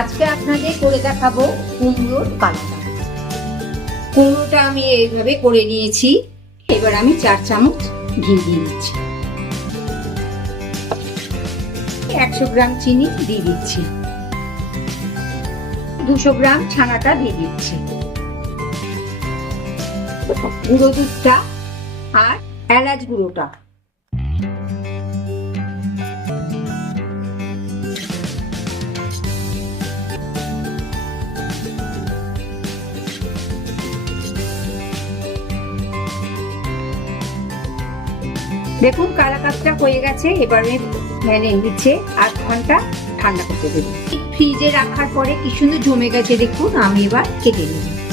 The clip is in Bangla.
আজকে আপনাদের করে দেখাবো কুমড়োর কালাটা। কুমড়োটা আমি এইভাবে করে নিয়েছি। এবার আমি 4 চামচ ঘি দিয়ে দিচ্ছি, 100 গ্রাম চিনি দিয়ে দিচ্ছি, 200 গ্রাম ছানাটা দিয়ে দিচ্ছি, গুঁড়ো দুধটা আর এলাচ গুঁড়োটা। দেখুন কালাকাতটা হয়ে গেছে। এবারে নিচে 8 ঘন্টা ঠান্ডা করতে দেবো। ফ্রিজে রাখার পরে কি সুন্দর জমে গেছে দেখুন। আমি এবার কেটে নেব।